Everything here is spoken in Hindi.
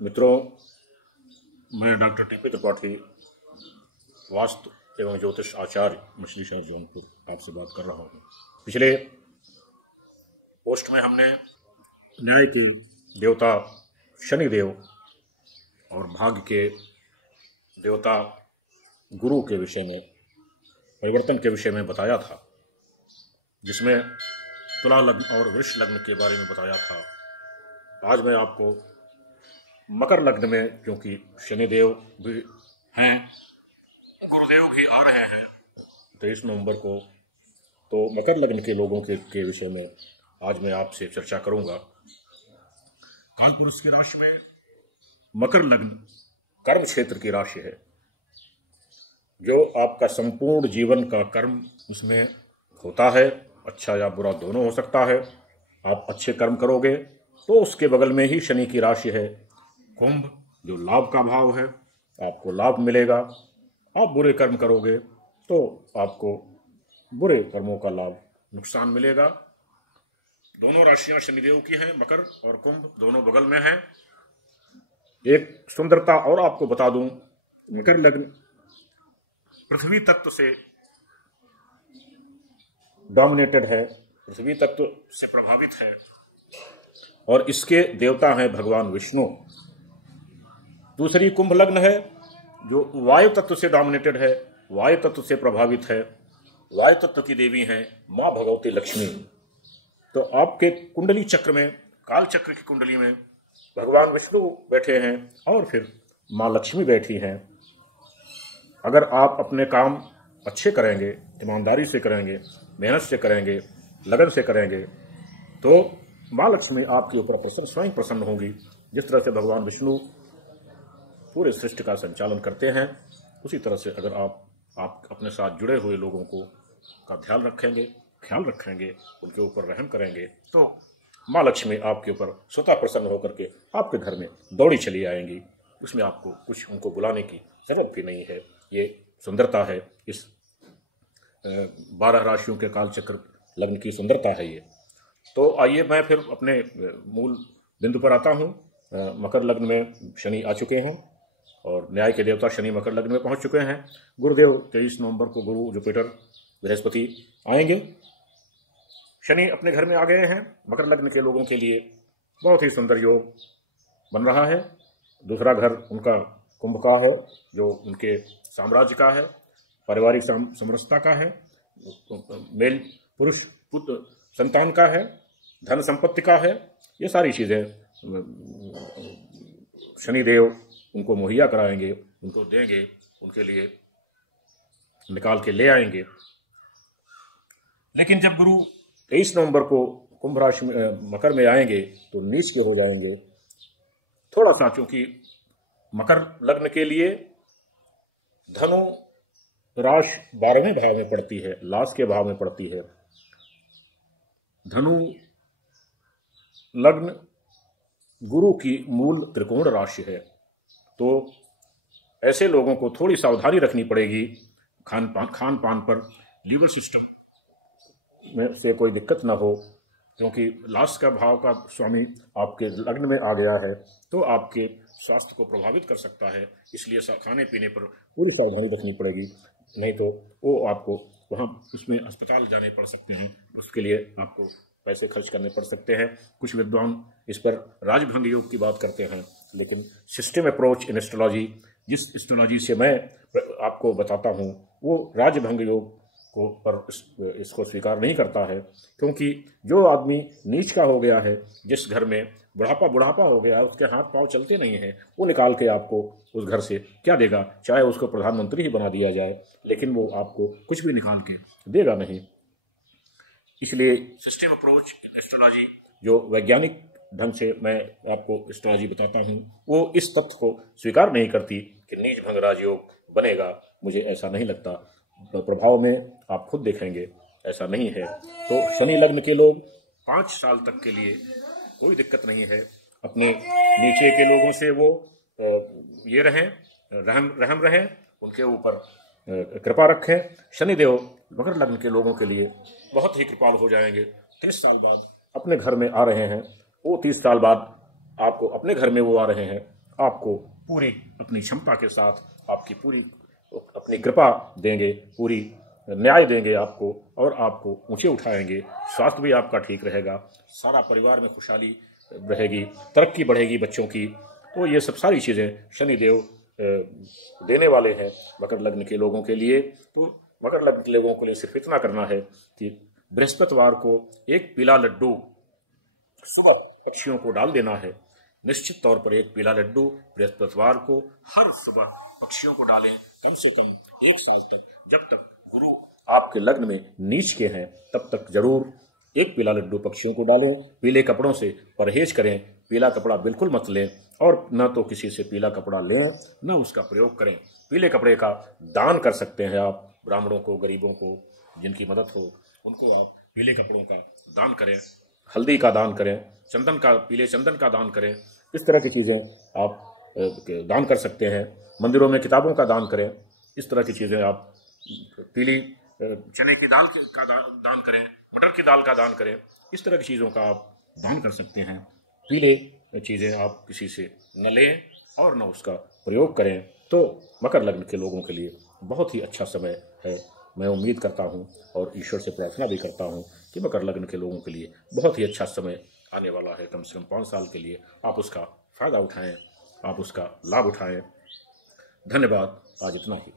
मित्रों, मैं डॉक्टर टीपी त्रिपाठी, वास्तु एवं ज्योतिष आचार्य, मछली शहर जौनपुर आपसे बात कर रहा हूँ। पिछले पोस्ट में हमने न्याय के देवता शनिदेव और भाग्य के देवता गुरु के विषय में, परिवर्तन के विषय में बताया था, जिसमें तुला लग्न और वृष लग्न के बारे में बताया था। आज मैं आपको मकर लग्न में, क्योंकि शनिदेव भी हैं, गुरुदेव भी आ रहे हैं 23 नवंबर को, तो मकर लग्न के लोगों के विषय में आज मैं आपसे चर्चा करूंगा। कालपुरुष की राशि में मकर लग्न कर्म क्षेत्र की राशि है। जो आपका संपूर्ण जीवन का कर्म उसमें होता है, अच्छा या बुरा दोनों हो सकता है। आप अच्छे कर्म करोगे तो उसके बगल में ही शनि की राशि है कुंभ, जो लाभ का भाव है, आपको लाभ मिलेगा। आप बुरे कर्म करोगे तो आपको बुरे कर्मों का लाभ, नुकसान मिलेगा। दोनों राशियां शनिदेव की हैं, मकर और कुंभ दोनों बगल में हैं। एक सुंदरता और आपको बता दूं, मकर लग्न पृथ्वी तत्व से डोमिनेटेड है, पृथ्वी तत्व से प्रभावित है, और इसके देवता हैं भगवान विष्णु। दूसरी कुंभ लग्न है, जो वायु तत्व से डोमिनेटेड है, वायु तत्व से प्रभावित है। वायु तत्व की देवी हैं मां भगवती लक्ष्मी। तो आपके कुंडली चक्र में, काल चक्र की कुंडली में भगवान विष्णु बैठे हैं और फिर मां लक्ष्मी बैठी हैं। अगर आप अपने काम अच्छे करेंगे, ईमानदारी से करेंगे, मेहनत से करेंगे, लगन से करेंगे, तो मां लक्ष्मी आपके ऊपर स्वयं प्रसन्न होंगी। जिस तरह से भगवान विष्णु पूरे सृष्टि का संचालन करते हैं, उसी तरह से अगर आप अपने साथ जुड़े हुए लोगों का ख्याल रखेंगे, उनके ऊपर रहम करेंगे, तो माँ लक्ष्मी आपके ऊपर स्वतः प्रसन्न होकर के आपके घर में दौड़ी चली आएंगी। उसमें आपको कुछ उनको बुलाने की जरूरत भी नहीं है। ये सुंदरता है, इस 12 राशियों के कालचक्र लग्न की सुंदरता है ये। तो आइए मैं फिर अपने मूल बिंदु पर आता हूँ। मकर लग्न में शनि आ चुके हैं और न्याय के देवता शनि मकर लग्न में पहुंच चुके हैं। गुरुदेव 23 नवंबर को गुरु, जुपिटर, बृहस्पति आएंगे। शनि अपने घर में आ गए हैं। मकर लग्न के लोगों के लिए बहुत ही सुंदर योग बन रहा है। दूसरा घर उनका कुंभ का है, जो उनके साम्राज्य का है, पारिवारिक समरसता का है, मेल पुरुष पुत्र संतान का है, धन संपत्ति का है। ये सारी चीजें शनिदेव उनको मुहैया कराएंगे, उनको देंगे, उनके लिए निकाल के ले आएंगे। लेकिन जब गुरु 23 नवंबर को कुंभ राशि में, मकर में आएंगे, तो नीच के हो जाएंगे थोड़ा सा, क्योंकि मकर लग्न के लिए धनु राशि 12वें भाव में पड़ती है, लाश के भाव में पड़ती है। धनु लग्न गुरु की मूल त्रिकोण राशि है। तो ऐसे लोगों को थोड़ी सावधानी रखनी पड़ेगी खान पान पर, लीवर सिस्टम में से कोई दिक्कत ना हो, क्योंकि लाश का भाव का स्वामी आपके लग्न में आ गया है, तो आपके स्वास्थ्य को प्रभावित कर सकता है। इसलिए खाने पीने पर पूरी सावधानी रखनी पड़ेगी, नहीं तो वो आपको वहाँ उसमें अस्पताल जाने पड़ सकते हैं। उसके लिए आपको पैसे खर्च करने पड़ सकते हैं। कुछ विद्वान इस पर राजभंग योग की बात करते हैं, लेकिन सिस्टम अप्रोच इन एस्ट्रोलॉजी, जिस एस्ट्रोलॉजी से मैं आपको बताता हूँ, वो राजभंग योग को पर इसको स्वीकार नहीं करता है। क्योंकि जो आदमी नीच का हो गया है, जिस घर में बुढ़ापा हो गया है, उसके हाथ पांव चलते नहीं हैं, वो निकाल के आपको उस घर से क्या देगा? चाहे उसको प्रधानमंत्री ही बना दिया जाए, लेकिन वो आपको कुछ भी निकाल के देगा नहीं। इसलिए सिस्टम अप्रोच एस्ट्रोलॉजी, जो वैज्ञानिक ढंग से मैं आपको एस्ट्रोलॉजी बताता हूँ, वो इस तथ्य को स्वीकार नहीं करती कि नीच भंग राजयोग बनेगा। मुझे ऐसा नहीं लगता। प्रभाव में आप खुद देखेंगे ऐसा नहीं है। तो शनि लग्न के लोग 5 साल तक के लिए कोई दिक्कत नहीं है। अपने नीचे के लोगों से वो ये रहें, रहम रहें, उनके ऊपर कृपा रखें। शनिदेव मकर लग्न के लोगों के लिए बहुत ही कृपाल हो जाएंगे। 30 साल बाद अपने घर में आ रहे हैं, वो 30 साल बाद आपको अपने घर में वो आ रहे हैं आपको पूरी अपनी क्षमता के साथ आपकी पूरी अपनी कृपा देंगे, पूरी न्याय देंगे आपको, और आपको ऊंचे उठाएंगे। स्वास्थ्य भी आपका ठीक रहेगा, सारा परिवार में खुशहाली रहेगी, तरक्की बढ़ेगी बच्चों की। तो ये सब सारी चीज़ें शनिदेव देने वाले हैं मकर लग्न के लोगों के लिए। तो मकर लग्न के लोगों के लिए सिर्फ इतना करना है कि बृहस्पतिवार को एक पीला लड्डू पक्षियों को डाल देना है। निश्चित तौर पर एक पीला लड्डू बृहस्पतिवार को हर सुबह पक्षियों को डालें, कम से कम 1 साल तक। जब तक गुरु आपके लग्न में नीच के हैं तब तक जरूर एक पीला लड्डू पक्षियों को डालें। पीले कपड़ों से परहेज करें, पीला कपड़ा बिल्कुल मत लें, और न तो किसी से पीला कपड़ा लें न उसका प्रयोग करें। पीले कपड़े का दान कर सकते हैं आप, ब्राह्मणों को, गरीबों को, जिनकी मदद हो उनको आप पीले कपड़ों का दान करें, हल्दी का दान करें, चंदन का, पीले चंदन का दान करें। इस तरह की चीज़ें आप दान कर सकते हैं। मंदिरों में किताबों का दान करें। इस तरह की चीज़ें आप, पीली चने की दाल का दान करें, मटर की दाल का दान करें। इस तरह की चीज़ों का आप दान कर सकते हैं। पीले चीज़ें आप किसी से न लें और न उसका प्रयोग करें। तो मकर लग्न के लोगों के लिए बहुत ही अच्छा समय है। मैं उम्मीद करता हूँ और ईश्वर से प्रार्थना भी करता हूँ कि मकर लग्न के लोगों के लिए बहुत ही अच्छा समय आने वाला है। कम से कम 5 साल के लिए आप उसका फ़ायदा उठाएं, आप उसका लाभ उठाएं। धन्यवाद। आज इतना ही।